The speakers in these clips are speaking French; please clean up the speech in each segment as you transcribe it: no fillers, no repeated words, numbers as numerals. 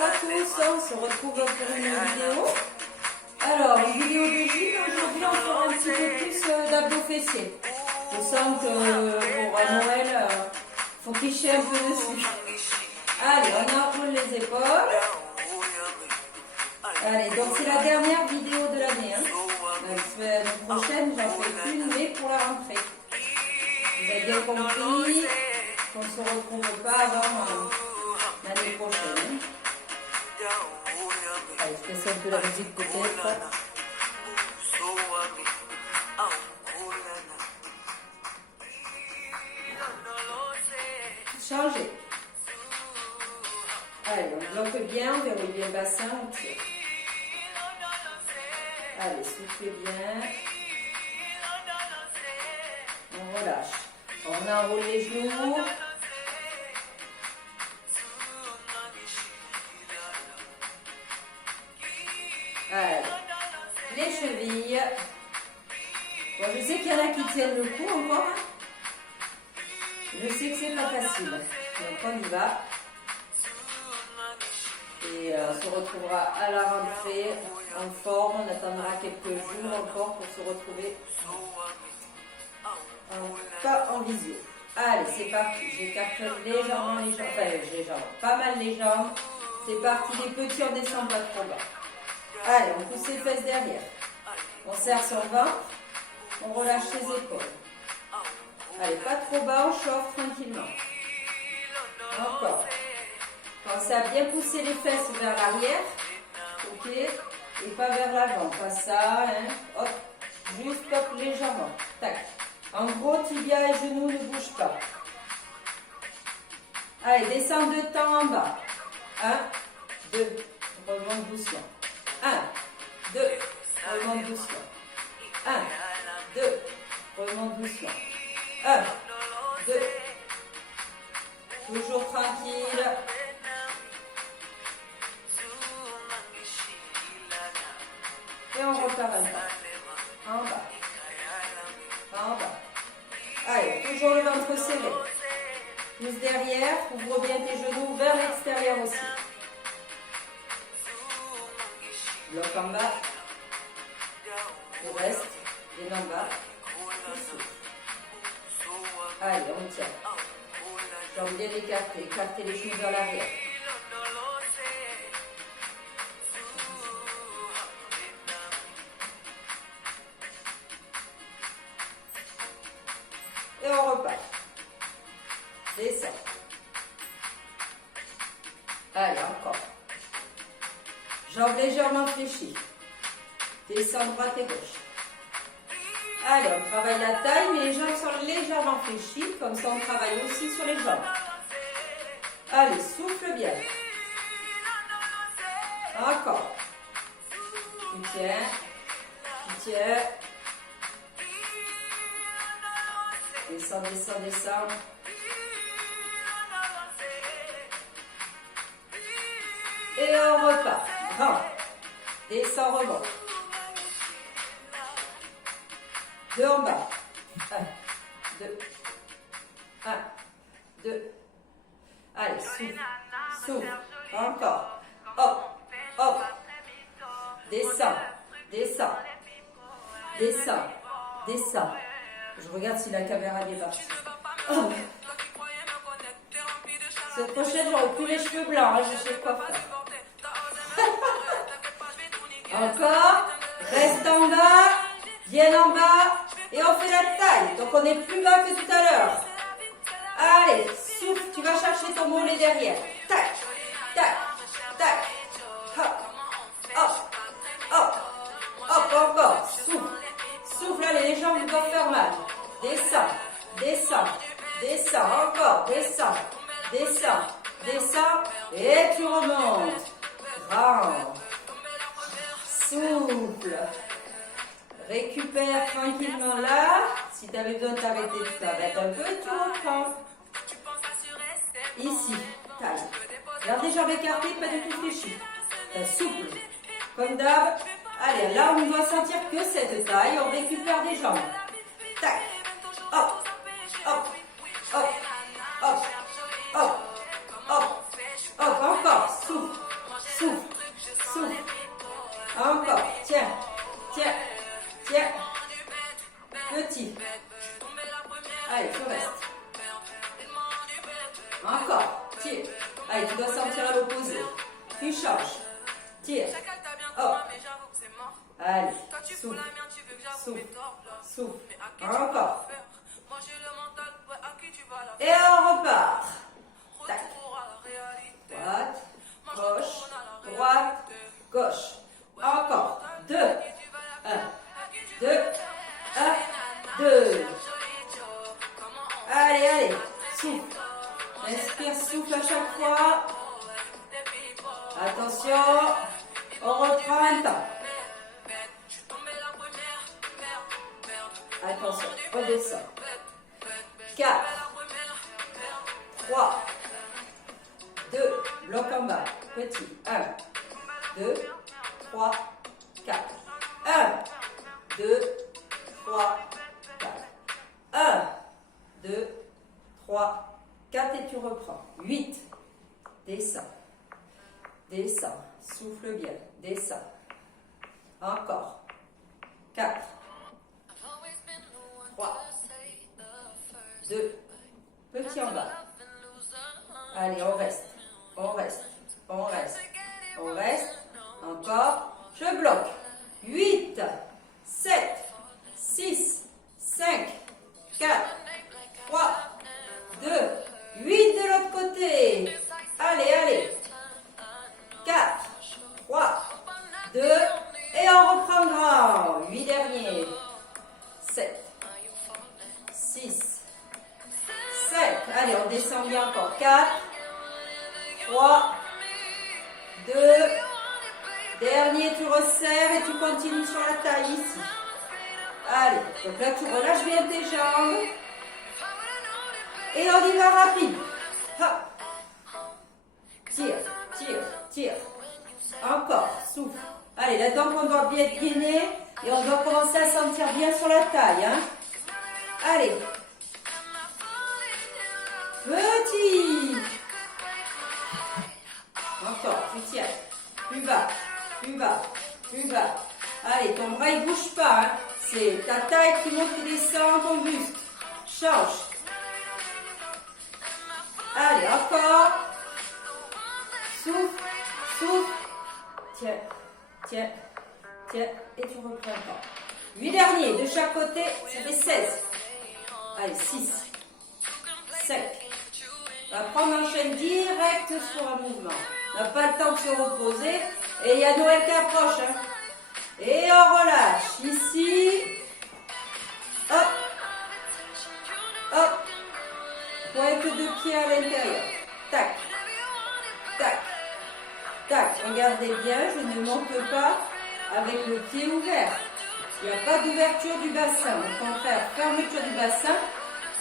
bonjour à tous, on se retrouve pour une vidéo. Alors, une vidéo de gym, aujourd'hui on fera un petit peu plus d'abdos fessiers. Je sens que pour Noël, faut picher un peu dessus. Allez, on enroule les épaules. Allez, donc c'est la dernière vidéo de l'année. La semaine prochaine, j'en fais une, mais pour la rentrée. Vous avez bien compris qu'on ne se retrouve pas avant l'année prochaine. Allez, je fais un peu la musique peut-être. Changer. Allez, on bloque bien, on verrouille bien le bassin, on tire. Allez, soufflez bien. On relâche. On enroule les genoux. Allez, les chevilles. Bon, je sais qu'il y en a qui tiennent le coup encore. Je sais que c'est pas facile. Donc on y va. Et on se retrouvera à la rentrée en forme. On attendra quelques jours encore pour se retrouver pas en visio. Allez, c'est parti. J'écarte légèrement les jambes. Enfin, légèrement. Pas mal les jambes. C'est parti. Les petits, on descend pas trop bas. Allez, on pousse les fesses derrière. On serre son ventre. On relâche les épaules. Allez, pas trop bas, on chauffe tranquillement. Encore. Pensez à bien pousser les fesses vers l'arrière. Ok. Et pas vers l'avant. Pas ça. Hein. Hop. Juste hop légèrement. Tac. En gros, tibia et genoux ne bougent pas. Allez, descends de temps en bas. 1, 2. Remonte doucement. 1, 2. Remonte doucement. 1, 2. Remonte doucement. 1, 2. Toujours tranquille. Et on repart un pas. En bas. En bas. Allez, toujours le ventre serré. Pousse derrière, ouvre bien tes genoux vers l'extérieur aussi. Bloc en bas. Le reste, les mains bas. Allez, on tient. Jambes bien écartées, écartez les genoux vers l'arrière. Et on repart. Descends. Allez, encore. Jambes légèrement fléchies. Descends droite et gauche. Allez, on travaille la taille, mais les jambes sont légèrement fléchies. Comme ça, on travaille aussi sur les jambes. Allez, souffle bien. Encore. Tu tiens. Tu tiens. Descends, descends, descends. Et on repart. Grand. Descends, remonte. 2 en bas. 1, 2. 1, 2. Allez, souffle. Souffle. Encore. Hop. Hop. Descends. Descends. Descends. Descends. Je regarde si la caméra est partie. Oh. Cette prochaine, j'aurai plus les cheveux blancs. Hein, je sais quoi faire. Encore. Reste en bas. Viens en bas. Et on fait la taille. Donc on est plus bas que tout à l'heure. Allez, souffle. Tu vas chercher ton mollet derrière. Tac. Tac. Tac. Hop. Hop. Hop. Hop. Encore. Souffle. Souffle. Allez, les jambes doivent faire mal. Descends. Descends. Descends. Encore. Descends. Descends. Descends. Et tu remontes. Grand. Souffle. Récupère tranquillement là. Si tu avais besoin de t'arrêter, tu t'arrêtes un peu, tu reprends. Ici, taille. Garde les jambes écartées, pas du tout fléchies. Souple. Comme d'hab. Allez, là on doit sentir que cette taille, on récupère des jambes. Tac. Hop. Hop. Hop. Hop. Hop. Hop. Hop. Encore. Souffle. tire. Allez, tu dois sentir à l'opposé. Tu changes. Tire. Hop. Allez, souffle. Souffle. Souffle. Encore. Et on repart. Tac. Droite, gauche, droite, gauche. Encore. 2. 1, 2, 1, 2. Allez, allez. Souffle. Inspire, souffle à chaque fois. Attention. On reprend un temps. Attention, redescend. 4, 3, 2, bloc en bas, petit. 1, 2, 3, 4. 1, 2, 3, 4. 1, 2, 3, 4 et tu reprends. 8, descends. Descends, souffle bien, descends. Encore. 4, 3, 2, petit en bas. Allez, on reste, on reste, on reste, on reste. Encore, je bloque. 8, 7, 6, 5, 4, 3, 2, 8 de l'autre côté. Allez, allez. 4, 3, 2, et on reprend grand. 8 derniers. 7, 6, 5. Allez, on descend bien encore. 4, 3, 2. Dernier, tu resserres et tu continues sur la taille ici. Allez, donc là, tu relâches bien tes jambes. Et on y va rapide. Hop. Tire, tire, tire. Encore, souffle. Allez, là, donc on doit bien être gainé et on doit commencer à sentir bien sur la taille. Hein. Allez. Petit. Encore, tu tiens. Plus bas, plus bas, plus bas. Allez, ton bras il bouge pas. Hein. C'est ta taille qui monte et descend, ton buste. Change. Allez, encore. Souffle, souffle. Tiens, tiens, tiens. Et tu reprends encore. 8 derniers de chaque côté, ça fait 16. Allez, 6, 5. On va prendre un enchaîne direct sur un mouvement. On n'a pas le temps de se reposer. Et il y a Noël qui approche. Hein. Et on relâche. Ici. Hop. Hop. Pointe de pied à l'intérieur. Tac. Tac. Tac. Regardez bien, je ne monte pas avec le pied ouvert. Il n'y a pas d'ouverture du bassin. Au contraire, fermeture du bassin.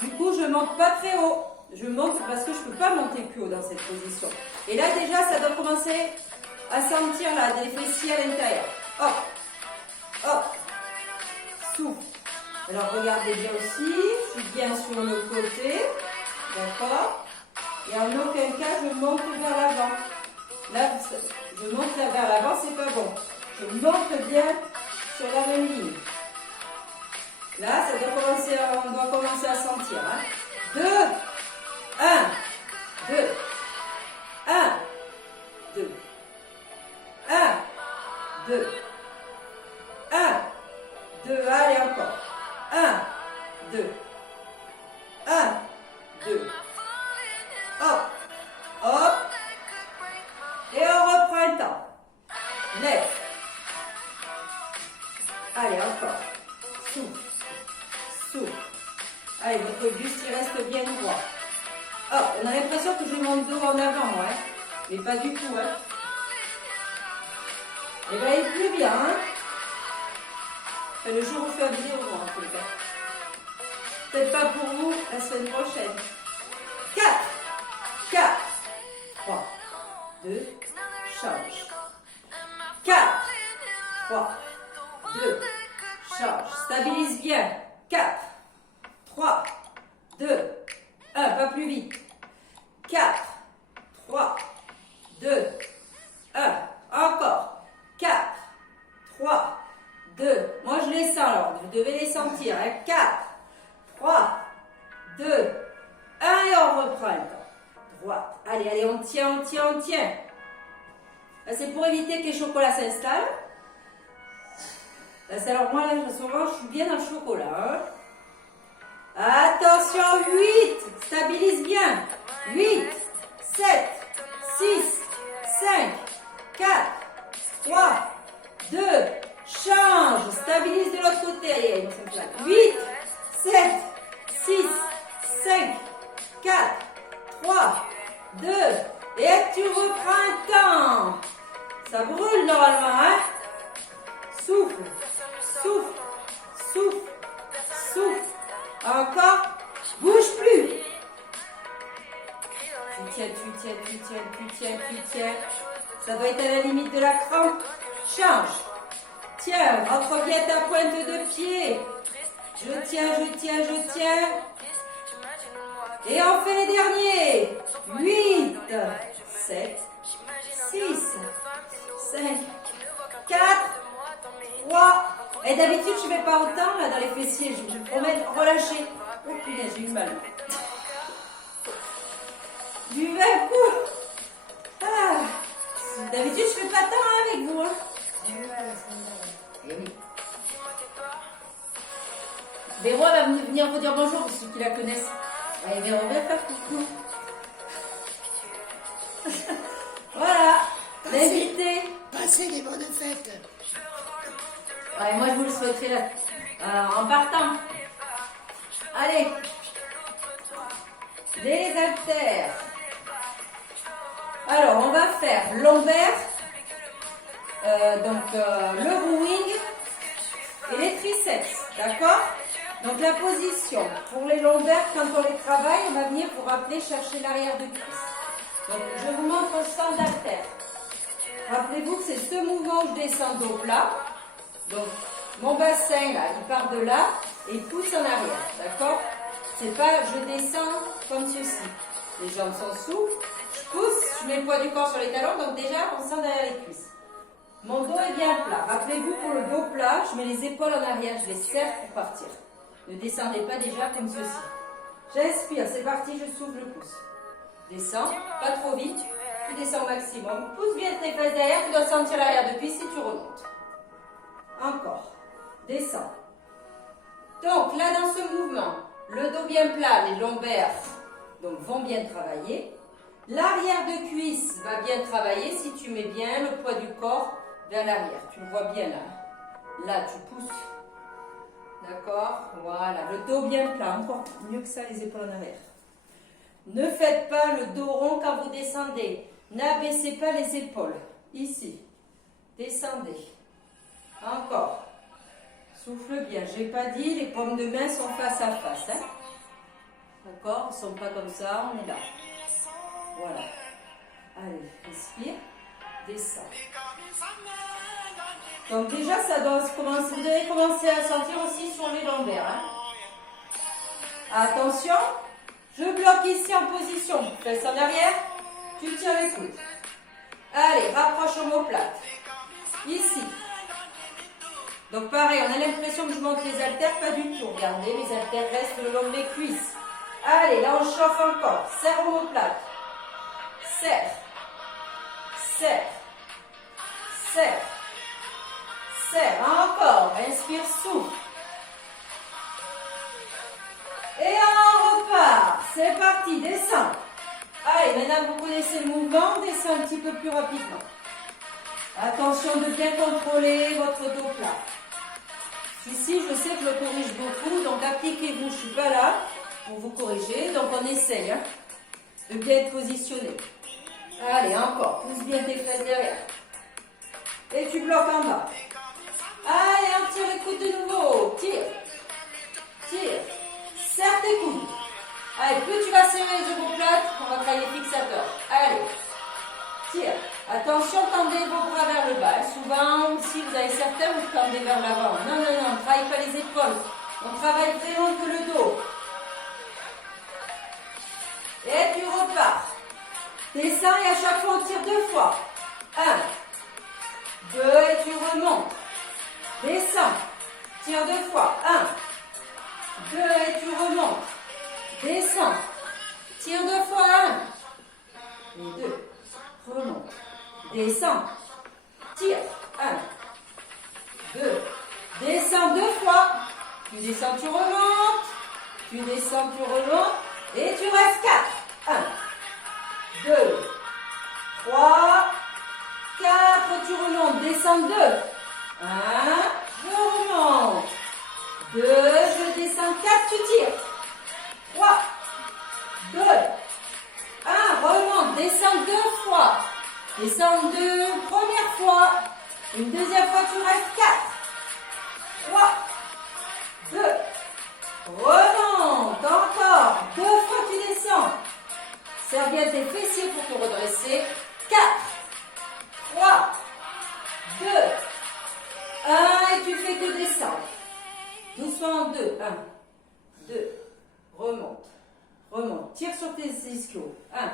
Du coup, je ne monte pas très haut. Je monte parce que je ne peux pas monter plus haut dans cette position. Et là, déjà, ça doit commencer à sentir là, des fessiers à l'intérieur. Hop. Hop. Souffle. Alors, regardez bien aussi. Je suis bien sur le côté. D'accord. Et en aucun cas, je monte vers l'avant. Là, je monte là vers l'avant, c'est pas bon. Je monte bien sur la même ligne. Là, ça doit commencer on doit commencer à sentir. Hein. 2, 1, 2, 1, 2, 1, 2, 1, 2, allez encore. 1, 2, 1, 2, hop, hop, et on reprend le temps. Lève. Allez, encore. Souffle. Souffle. Allez, votre buste il reste bien droit. Oh, on a l'impression que je monte dos en avant, moi. Hein. Mais pas du tout. Hein. Et bien, il pleut bien. Hein. Enfin, le jour où je fais la vidéo, en tout cas. Peut-être pas pour vous, la semaine prochaine. 4, 4, 3, 2, change. 4, 3, 2, change. Stabilise bien. 4, 3, 2, 1, pas plus vite. 4, 3, 2, 1, encore. 4, 3, 2, moi je les sens alors, vous devez les sentir. Hein. 4, 3, 2, 1 et on reprend. Droite. Allez. Allez, allez, on tient, on tient, on tient. C'est pour éviter que les chocolats s'installent. Alors moi, là, souvent, je suis bien dans le chocolat. Hein. Attention, 8. Stabilise bien. 8, 7, 6, 5, 4, 3, 2, change. Stabilise de l'autre côté. Allez, 8, 7, 6, 5, 4, 3, 2, et tu reprends un temps. Ça brûle normalement, hein? Souffle, souffle, souffle, souffle. Encore, bouge plus. Tu tiens, tu tiens, tu tiens, tu tiens, tu tiens. Ça doit être à la limite de la crampe. Change. Tiens, rentre bien ta pointe de pied. Je tiens, je tiens, je tiens. Et on fait les derniers. 8, 7, 6, 5, 4, 3. Et d'habitude, je ne fais pas autant là dans les fessiers. Je vous promets, relâcher. Oh punaise, j'ai eu mal. Buvez un coup. Ah. D'habitude, je ne fais pas tant hein, avec vous. Hein. Véro va venir vous dire bonjour pour ceux qui la connaissent. Allez, Véro, viens faire coucou. Voilà, l'invité. Passez des bonnes fêtes. Ouais, moi, je vous le souhaiterais là, en partant. Allez, les haltères. Alors, on va faire lombaire, le rowing et les triceps, d'accord? Donc, la position pour les lombaires, quand on les travaille, on va venir vous rappeler chercher l'arrière de cuisse. Donc, je vous montre le stand d'haltère. Rappelez-vous que c'est ce mouvement où je descends dos plat. Donc, mon bassin, là, il part de là et il pousse en arrière, d'accord? C'est pas, je descends comme ceci. Les jambes sont souples, je pousse, je mets le poids du corps sur les talons, donc déjà, on sent derrière les cuisses. Mon dos est bien plat. Rappelez-vous, pour le dos plat, je mets les épaules en arrière, je les serre pour partir. Ne descendez pas déjà comme ceci. J'inspire, c'est parti, je souffle le pouce. Descends, pas trop vite, tu descends au maximum. Pousse bien tes fesses derrière, tu dois sentir l'arrière de cuisse si tu remontes. Encore. Descends. Donc là, dans ce mouvement, le dos bien plat, les lombaires donc, vont bien travailler. L'arrière de cuisse va bien travailler si tu mets bien le poids du corps vers l'arrière. Tu le vois bien là. Là, tu pousses. D'accord? Voilà. Le dos bien plat. Encore mieux que ça, les épaules en arrière. Ne faites pas le dos rond quand vous descendez. N'abaissez pas les épaules. Ici. Descendez. Encore. Souffle bien. Je n'ai pas dit, les paumes de main sont face à face. Hein? D'accord? Ils ne sont pas comme ça, on est là. Voilà. Allez, respire. Descends. Donc déjà, ça doit commencer. Vous allez commencer à sentir aussi sur les lombaires. Hein? Attention. Je bloque ici en position. Fesse en arrière. Tu tiens les coudes. Allez, rapproche omoplate. Ici. Donc pareil, on a l'impression que je monte les haltères, pas du tout. Regardez, les haltères restent le long des cuisses. Allez, là on chauffe encore. Serre omoplate. Serre. Serre. Serre. Serre. Encore. Inspire, souffle. Et on repart. C'est parti, descends. Allez, maintenant vous connaissez le mouvement, on descend un petit peu plus rapidement. Attention de bien contrôler votre dos plat. Ici, je sais que je le corrige beaucoup, donc appliquez-vous. Je ne suis pas là pour vous corriger, donc on essaye hein, de bien être positionné. Allez, encore, pousse bien tes fesses derrière. Et tu bloques en bas. Allez, on tire les coudes de nouveau. Tire. Tire. Serre tes coudes. Allez, plus tu vas serrer les omoplates, on va travailler fixateur. Allez. Tire. Attention, tendez vos bras vers le bas. Souvent, si vous avez certains, vous tendez vers l'avant. Non, non, non, on ne travaille pas les épaules. On travaille vraiment que le dos. Et tu repars. Descends et à chaque fois, on tire 2 fois. 1, 2 et tu remontes. Descends. Tire 2 fois. 1, 2 et tu remontes. Descends. Tire 2 fois. 1, et 2. Remonte. Descends. Tire. 1, 2. Descends 2 fois. Tu descends, tu remontes. Tu descends, tu remontes. Et tu restes 4. 1, 2, 3, 4. Tu remontes. Descends 2. 1, je remonte. 2, je descends 4, tu tires. 3, 2, 1, remonte, descends 2 fois. Descends 2, première fois. Une deuxième fois, tu restes 4. 3, 2, remonte, encore. 2 fois, tu descends. Serre bien tes fessiers pour te redresser. 4, 3, 2, 1, et tu fais que descendre. Doucement en 2. 1, 2, remonte. Remonte. Tire sur tes ischios. 1,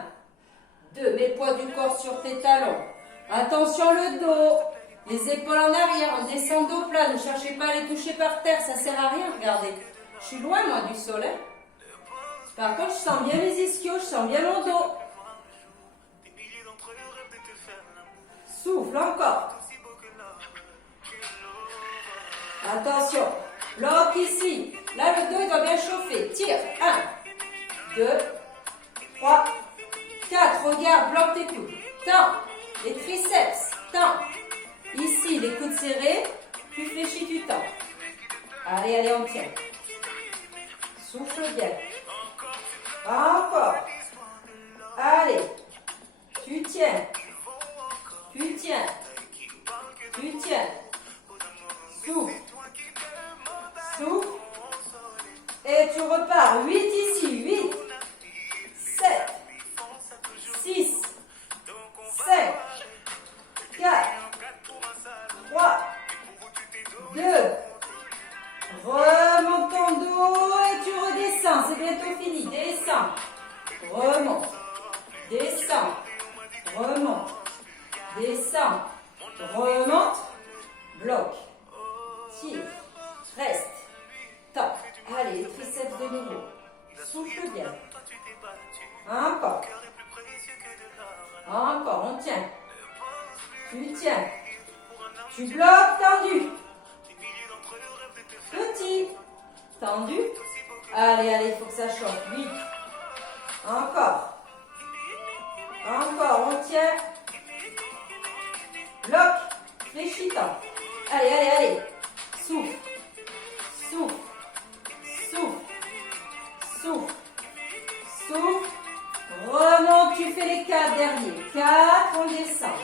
2. Mets le poids du corps sur tes talons. Attention le dos. Les épaules en arrière. On descend dos plat. Ne cherchez pas à les toucher par terre. Ça sert à rien. Regardez. Je suis loin moi du sol. Hein. Par contre, je sens bien mes ischios. Je sens bien mon dos. Souffle encore. Attention. Bloc ici. Là, le dos, il doit bien chauffer. Tire. 1, 2, 3, 4. Regarde, bloque tes coudes. Tends. Les triceps. Tends. Ici, les coudes serrés. Tu fléchis, tu tends. Allez, allez, on tient. Souffle bien. Encore. Allez. Tu tiens. Tu tiens. Tu tiens. Souffle. Souffle. Et tu repars. 8 ici. 8, 7, 6, 5, 4, 3, 2. Remonte ton dos et tu redescends. C'est bientôt fini. Descends. Remonte. Descends. Remonte. Descends. Remonte. Bloque. Tire. Reste. Tends. Allez, les triceps de nouveau. Souffle bien. Encore. Encore, on tient. Tu tiens. Tu bloques, tendu. Petit. Tendu. Allez, allez, il faut que ça chauffe. 8. Encore. Encore, on tient. Bloc. Fléchitant. Allez, allez, allez. Souffle. Souffle. Souffle. Souffle. Souffle. Remonte, tu fais les 4 derniers. 4, on descend.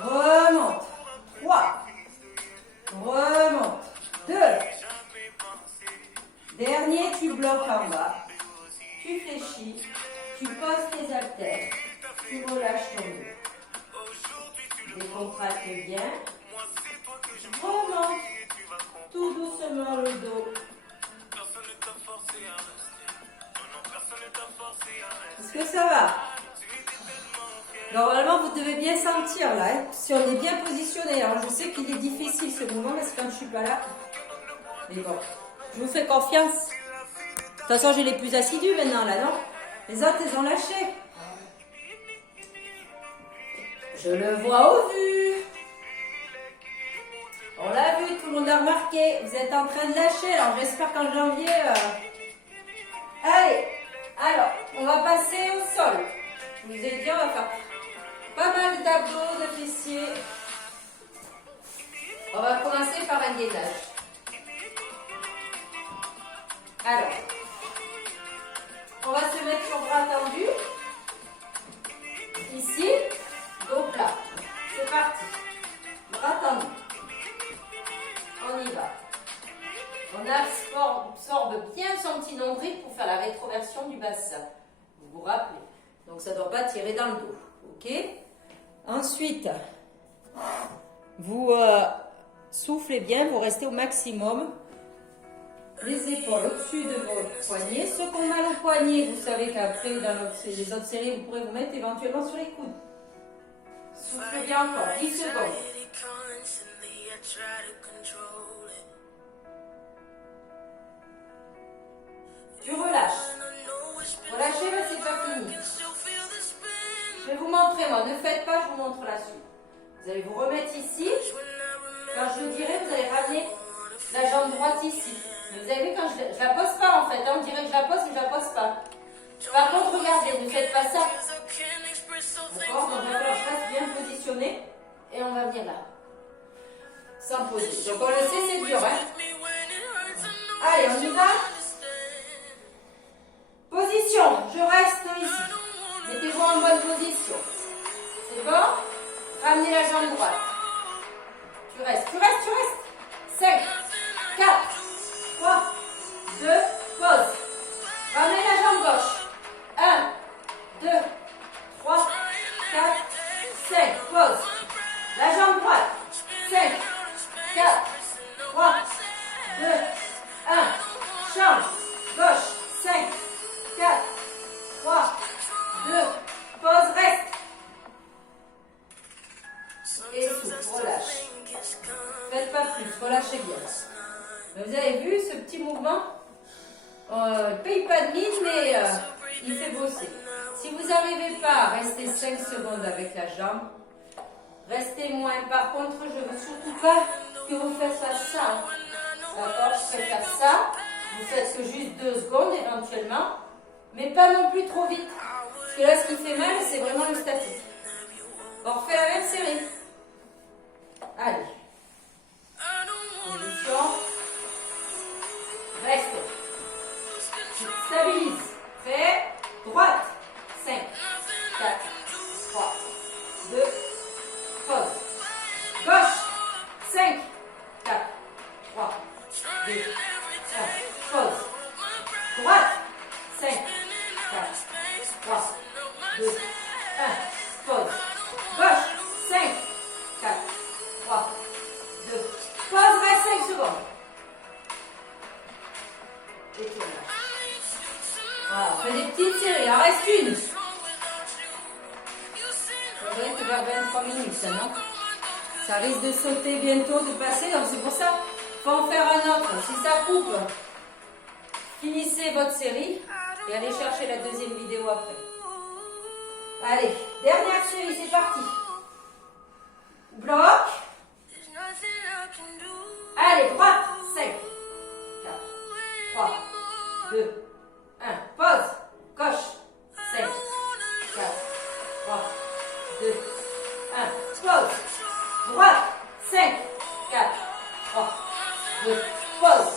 Remonte. 3. Remonte. 2. Dernier, tu bloques en bas. Tu fléchis. Tu poses tes haltères. Tu relâches ton dos. Décontracte bien. Remonte. Tout doucement le dos. Est-ce que ça va? Normalement, vous devez bien sentir là, hein, si on est bien positionné. Alors, je sais qu'il est difficile ce mouvement parce que quand je suis pas là. Mais bon, je vous fais confiance. De toute façon, j'ai les plus assidus maintenant là, non? Les autres, ils ont lâché. Je le vois au vu. On l'a vu, tout le monde a remarqué. Vous êtes en train de lâcher. Alors, j'espère qu'en janvier... Allez, alors, on va passer au sol. Je vous ai dit, on va faire pas mal d'abdos, de fessiers. On va commencer par un gainage. Alors, on va se mettre sur bras tendus. Ici, dos plat. C'est parti. Bras tendus. On y va. On absorbe bien son petit nombril pour faire la rétroversion du bassin. Vous vous rappelez? Donc ça ne doit pas tirer dans le dos. Ok? Ensuite, vous soufflez bien, vous restez au maximum. Les épaules au-dessus de vos poignets. Ceux qui ont mal au poignet, vous savez qu'après, dans les autres séries, vous pourrez vous mettre éventuellement sur les coudes. Soufflez bien encore, 10 secondes. Tu relâches. Relâchez, là, c'est pas fini. Je vais vous montrer, moi. Ne faites pas, je vous montre la suite. Vous allez vous remettre ici. Quand je le dirai, vous allez ramener la jambe droite ici. Mais vous avez vu, quand je la pose pas en fait. Hein, on dirait que je la pose, mais je la pose pas. Par contre, regardez, ne faites pas ça. D'accord? Donc, il va falloir que je reste bien positionnée. Et on va venir là. Sans poser. Donc, on le sait, c'est dur. Hein? Allez, on y va. Position. Je reste ici. Mettez-vous en bonne position. C'est bon? Ramenez la jambe droite. Tu restes. 5, 4, 3, 2, pause. Ramenez la jambe gauche. 1, 2, 3, 4, 5, pause. La jambe droite. 5, 4, 3, 2, 1. Chambre gauche. 5, 4, 3, 2, pause, reste. Et souffle, relâche. Faites pas plus, relâchez bien. Vous avez vu ce petit mouvement? Il ne paye pas de mine, mais il fait bosser. Si vous n'arrivez pas à rester 5 secondes avec la jambe, restez moins. Par contre, je ne veux surtout pas que vous fassiez ça. D'accord? Je préfère ça. Vous faites que juste 2 secondes éventuellement, mais pas non plus trop vite. Parce que là, ce qui fait mal, c'est vraiment le statique. On refait la même série. Allez. Position. Reste. Stabilise. Prêt. Droite. 5, 4, 3, 2, pause. Gauche. 5, 4, 3, 2, 1, pause. Droite. 5, 4, 3, 2, 1, pause. Gauche. 5, 4, 3, 2, pause. Reste 5 secondes. Et tourne. Voilà, on fait des petites séries. Il en reste une. On va être vers 23 minutes, ça, non? Ça risque de sauter bientôt, de passer. Donc c'est pour ça qu'il faut en faire un autre. Si ça coupe, finissez votre série et allez chercher la deuxième vidéo après. Allez, dernière série, c'est parti. Bloc. Allez, droite. 5, 4, 3, 2, 1. Pause. Gauche. 5, 4, 3, 2, 1. Pause. Droite. 5, 4, 3, 2, pause.